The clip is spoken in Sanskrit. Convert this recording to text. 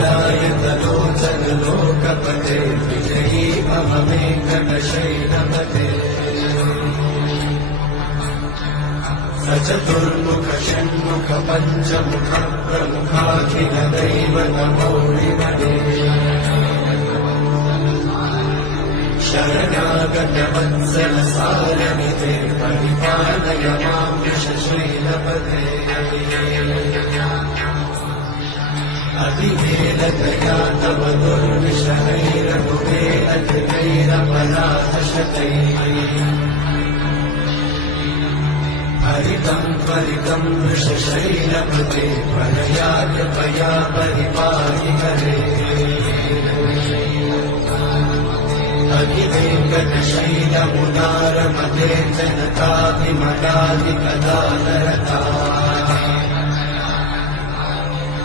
कमलायतलोचन लोकपते विजयी मम वेङ्कटशैलपते सचतुर्मुख षण्मुख पञ्चमुख प्रमुखाखिल दैवतमौलिमणे शरणागत वत्सल सारमिते परिपालय मां वृषशैलपते अतिवेदतया तव दुर्विषहैरमुखे अतिवैरपराधशतैः हरितं त्वरितं वृषशैलपते परया कृपया परिपाहि हरे अतिवेङ्कटशैलमुदारमते जनताभिमलादिकदानरता